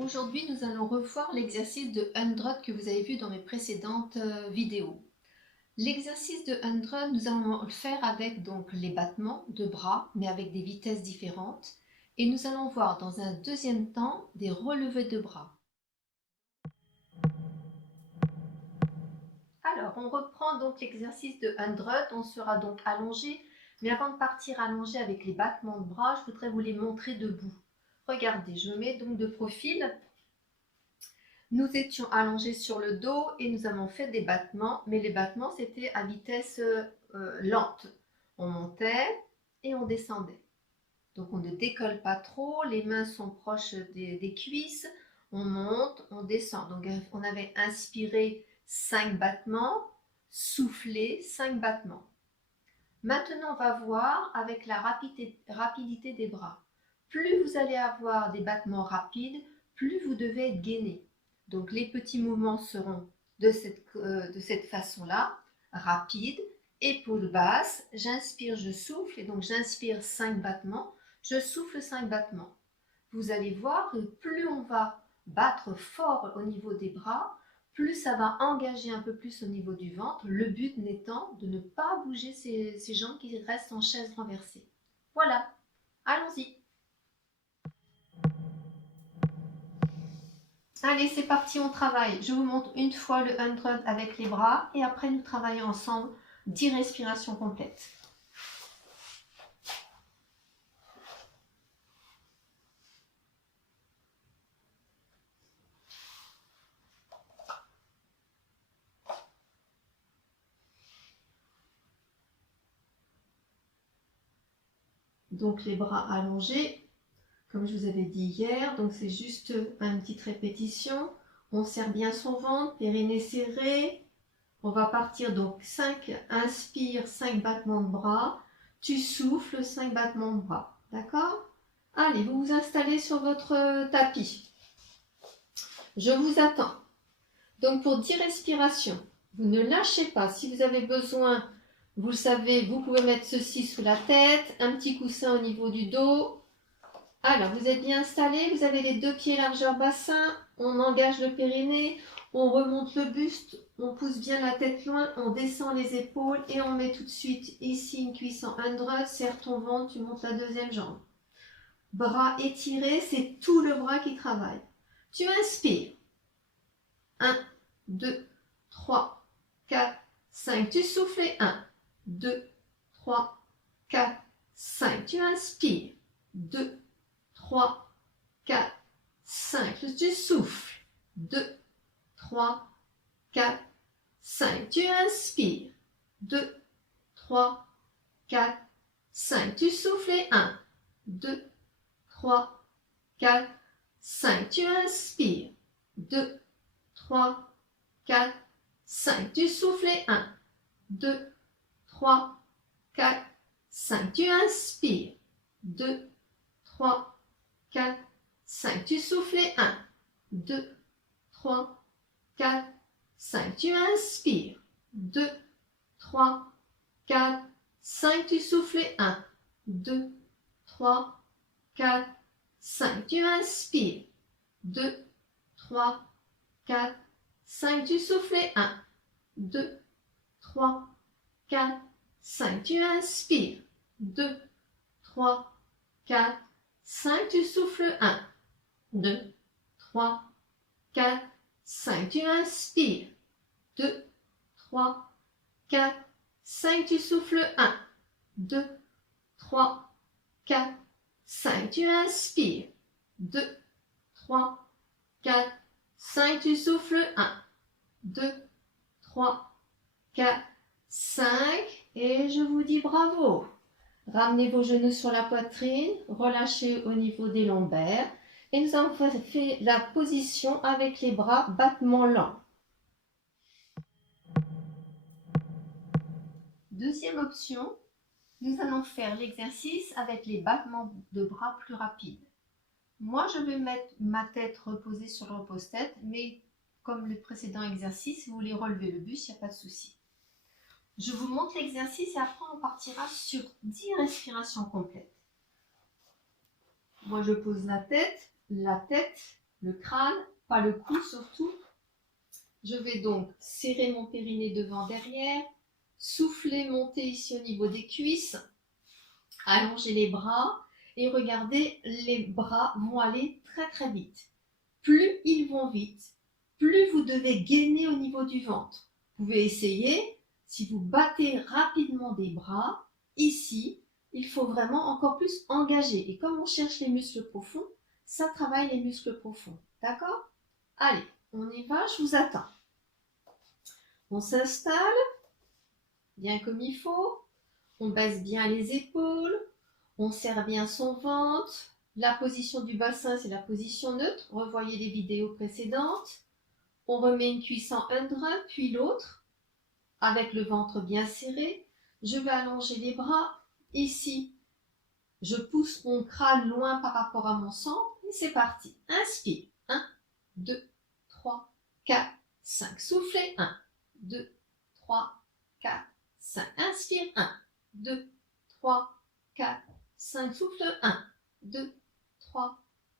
Aujourd'hui, nous allons revoir l'exercice de 100 que vous avez vu dans mes précédentes vidéos. L'exercice de 100, nous allons le faire avec donc les battements de bras, mais avec des vitesses différentes. Et nous allons voir dans un deuxième temps des relevés de bras. Alors, on reprend donc l'exercice de 100. On sera donc allongé. Mais avant de partir allongé avec les battements de bras, je voudrais vous les montrer debout. Regardez, je me mets donc de profil. Nous étions allongés sur le dos et nous avons fait des battements, mais les battements c'était à vitesse lente. On montait et on descendait. Donc on ne décolle pas trop, les mains sont proches des cuisses, on monte, on descend. Donc on avait inspiré 5 battements, soufflé 5 battements. Maintenant on va voir avec la rapidité des bras. Plus vous allez avoir des battements rapides, plus vous devez être gainé. Donc les petits mouvements seront de cette façon-là, rapide, épaules basses, j'inspire, je souffle, et donc j'inspire 5 battements, je souffle 5 battements. Vous allez voir que plus on va battre fort au niveau des bras, plus ça va engager un peu plus au niveau du ventre, le but n'étant de ne pas bouger ces jambes qui restent en chaise renversée. Voilà, allons-y. Allez, c'est parti, on travaille. Je vous montre une fois le 100 avec les bras et après nous travaillons ensemble 10 respirations complètes. Donc les bras allongés, comme je vous avais dit hier, donc c'est juste une petite répétition. On serre bien son ventre, périnée serré. On va partir donc 5, inspire, 5 battements de bras. Tu souffles, 5 battements de bras. D'accord? Allez, vous vous installez sur votre tapis. Je vous attends. Donc pour 10 respirations, vous ne lâchez pas. Si vous avez besoin, vous le savez, vous pouvez mettre ceci sous la tête, un petit coussin au niveau du dos. Alors, vous êtes bien installé, vous avez les 2 pieds largeur bassin, on engage le périnée, on remonte le buste, on pousse bien la tête loin, on descend les épaules et on met tout de suite ici une cuisse en 100, serre ton ventre, tu montes la deuxième jambe. Bras étirés, c'est tout le bras qui travaille. Tu inspires. 1, 2, 3, 4, 5. Tu souffles. 1, 2, 3, 4, 5. Tu inspires. 2, 3, 4, 5. Tu souffles. 2, 3, 4, 5. Tu inspires. 2, 3, 4, 5. Tu souffles. 1, 2, 3, 4, 5. Tu inspires. 2, 3, 4, 5. Tu souffles. 1, 2, 3, 4, 5. Tu inspires. 2, 3, 4, 5. Tu souffles. 1, 2, 3, 4, 5. Tu inspires. 2, 3, 4, 5. Tu souffles. 1, 2, 3, 4, 5. Tu inspires. 2, 3, 4, 5. Tu souffles. 1, 2, 3, 4, 5. Tu inspires. 2, 3, 4, 5. Tu souffles. 1, 2, 3, 4, 5. Tu inspires. 2, 3, 4, 5. Tu souffles. 1, 2, 3, 4, 5. Tu inspires. 2, 3, 4, 5. Tu souffles. 1, 2, 3, 4, 5. Et je vous dis bravo. Ramenez vos genoux sur la poitrine, relâchez au niveau des lombaires. Et nous avons fait la position avec les bras battement lent. Deuxième option, nous allons faire l'exercice avec les battements de bras plus rapides. Moi, je vais mettre ma tête reposée sur le repose-tête, mais comme le précédent exercice, si vous voulez relever le buste, il n'y a pas de souci. Je vous montre l'exercice et après on partira sur 10 respirations complètes. Moi, je pose la tête le crâne, pas le cou surtout. Je vais donc serrer mon périnée devant, derrière, souffler, monter ici au niveau des cuisses, allonger les bras et regardez, les bras vont aller très très vite. Plus ils vont vite, plus vous devez gainer au niveau du ventre. Vous pouvez essayer, si vous battez rapidement des bras, ici, il faut vraiment encore plus engager. Et comme on cherche les muscles profonds, ça travaille les muscles profonds. D'accord? Allez, on y va, je vous attends. On s'installe, bien comme il faut. On baisse bien les épaules. On serre bien son ventre. La position du bassin, c'est la position neutre. Revoyez les vidéos précédentes. On remet une cuisse en under, puis l'autre, avec le ventre bien serré. Je vais allonger les bras. Ici, je pousse mon crâne loin par rapport à mon centre. Et c'est parti. Inspire. 1, 2, 3, 4, 5. Soufflez. 1, 2, 3, 4, 5. Inspire. 1, 2, 3, 4, 5. Souffle. 1, 2, 3,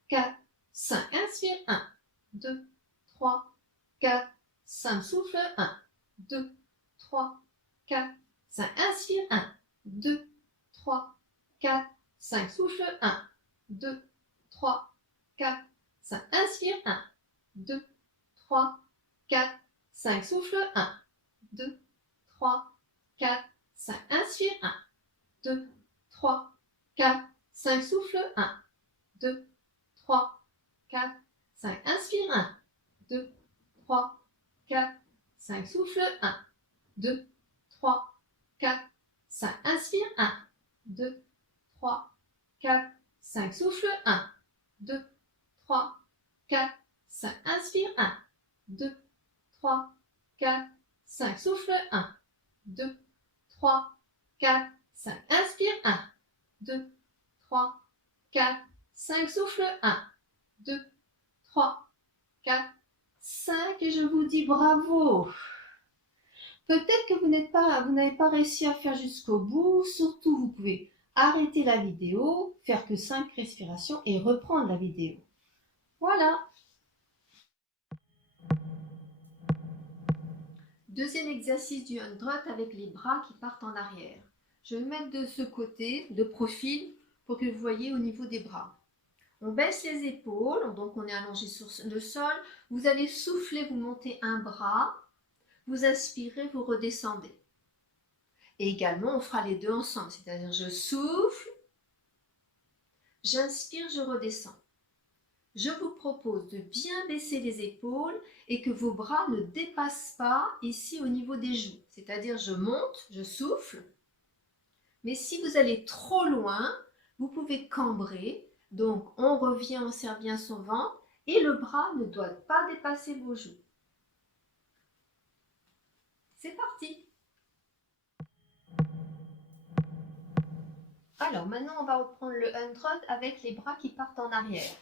4, 5. Inspire. 1, 2, 3, 4, 5. Souffle. 1, 2, 3, 4, 5. Inspire. 1, 2, 3, 4, 5. Souffle. 1, 2, 3, 4, 5. Inspire. 1, 2, 3, 4, 5. Souffle. 1, 2, 3, 4, 5. Inspire. 1, 2, 3, 4, 5. Souffle. 1, 2, 3, 4, 5. Inspire. 1, 2, 3, 4, 5. Souffle. 1, 2, 3, 4, 5. Inspire. 1, 2, 3, 4, 5. Souffle. 1, 2, 3, 4, 5. Inspire. 1, 2, 3, 4, 5. Souffle. 1, 2, 3, 4, 5. Inspire. 1, 2, 3, 4, 5. Souffle. 1, 2, 3, 4, 5. Et je vous dis bravo. Peut-être que vous n'avez pas réussi à faire jusqu'au bout. Surtout, vous pouvez arrêter la vidéo, faire que 5 respirations et reprendre la vidéo. Voilà. Deuxième exercice du 100 avec les bras qui partent en arrière. Je vais me mettre de ce côté, de profil, pour que vous voyez au niveau des bras. On baisse les épaules, donc on est allongé sur le sol. Vous allez souffler, vous montez un bras. Vous inspirez, vous redescendez. Et également, on fera les deux ensemble, c'est-à-dire je souffle, j'inspire, je redescends. Je vous propose de bien baisser les épaules et que vos bras ne dépassent pas ici au niveau des joues. C'est-à-dire je monte, je souffle, mais si vous allez trop loin, vous pouvez cambrer. Donc on revient, on serre bien son ventre et le bras ne doit pas dépasser vos joues. C'est parti! Alors maintenant on va reprendre le 100 avec les bras qui partent en arrière.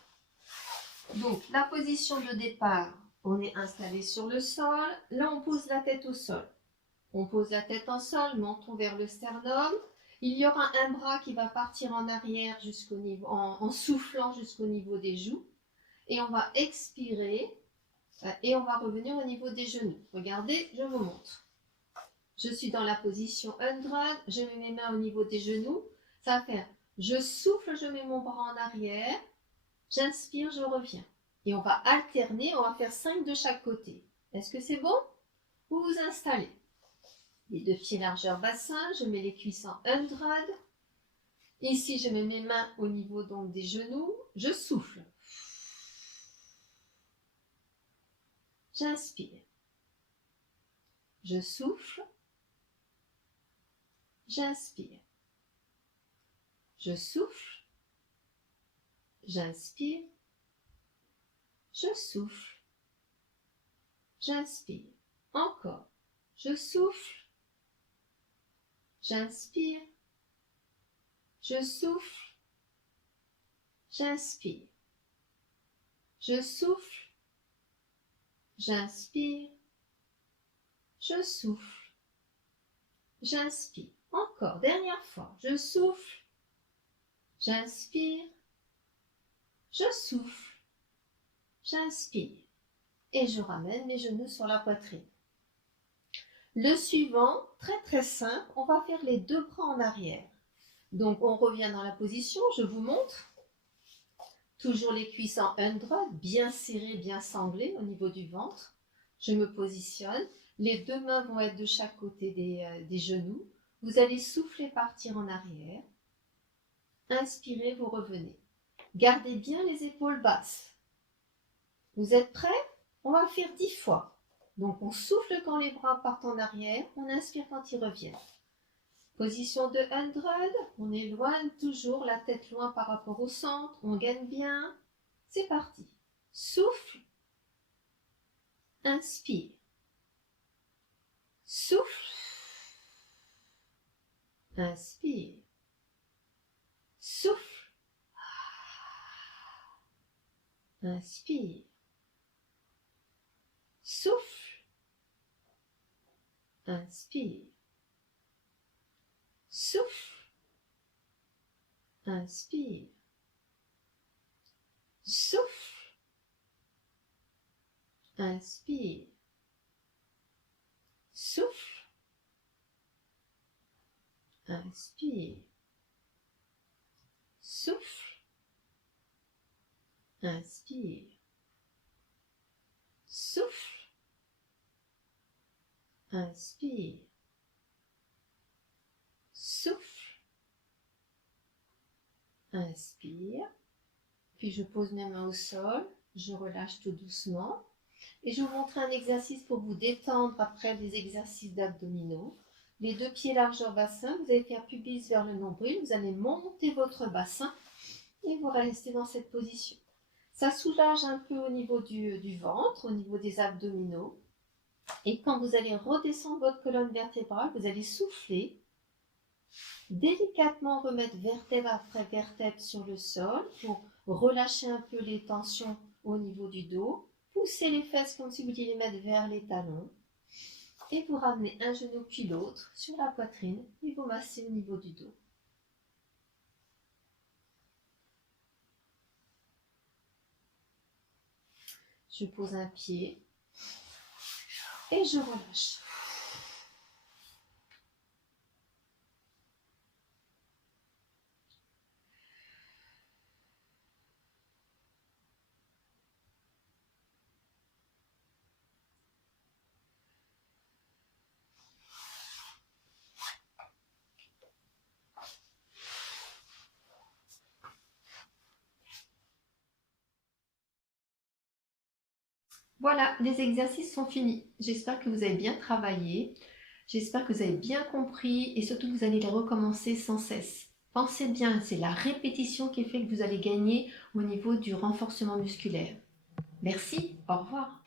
Donc la position de départ, on est installé sur le sol. Là on pose la tête au sol. On pose la tête en sol, menton vers le sternum. Il y aura un bras qui va partir en arrière jusqu'au niveau, en soufflant jusqu'au niveau des joues. Et on va expirer et on va revenir au niveau des genoux. Regardez, je vous montre. Je suis dans la position 100, je mets mes mains au niveau des genoux. Ça va faire, je souffle, je mets mon bras en arrière, j'inspire, je reviens. Et on va alterner, on va faire 5 de chaque côté. Est-ce que c'est bon? Vous vous installez. Les deux pieds largeur bassin, je mets les cuisses en 100. Ici, je mets mes mains au niveau donc des genoux, je souffle. J'inspire. Je souffle. J'inspire. Je souffle. J'inspire. Je souffle. J'inspire. Encore. Je souffle. J'inspire. Je souffle. J'inspire. Je souffle. J'inspire. Je souffle. J'inspire. Encore. Dernière fois. Je souffle. J'inspire. Je souffle. j'inspire et je ramène mes genoux sur la poitrine. Le suivant, très simple, on va faire les deux bras en arrière. Donc on revient dans la position, je vous montre. Toujours les cuisses en hundred, bien serrées, bien sanglées au niveau du ventre. Je me positionne, les deux mains vont être de chaque côté des genoux. Vous allez souffler, partir en arrière. Inspirez, vous revenez. Gardez bien les épaules basses. Vous êtes prêts? On va faire 10 fois. Donc on souffle quand les bras partent en arrière, on inspire quand ils reviennent. Position de 100, on éloigne toujours la tête loin par rapport au centre, on gagne bien. C'est parti. Souffle. Inspire. Souffle. Inspire. Souffle. Inspire. Souffle. Inspire. Souffle. Inspire. Souffle. Inspire. Souffle. Inspire. Souffle. Inspire. Souffle. Inspire. Souffle. Inspire. Puis je pose mes mains au sol, je relâche tout doucement. Et je vous montre un exercice pour vous détendre après des exercices d'abdominaux. Les deux pieds largeur bassin, vous allez faire pubis vers le nombril, vous allez monter votre bassin et vous restez dans cette position. Ça soulage un peu au niveau du ventre, au niveau des abdominaux. Et quand vous allez redescendre votre colonne vertébrale, vous allez souffler, délicatement remettre vertèbre après vertèbre sur le sol pour relâcher un peu les tensions au niveau du dos. Poussez les fesses comme si vous vouliez les mettre vers les talons. Et vous ramenez un genou puis l'autre sur la poitrine et vous massez au niveau du dos. Je pose un pied et je relâche. Voilà, les exercices sont finis. J'espère que vous avez bien travaillé. J'espère que vous avez bien compris et surtout que vous allez les recommencer sans cesse. Pensez bien, c'est la répétition qui fait que vous allez gagner au niveau du renforcement musculaire. Merci, au revoir.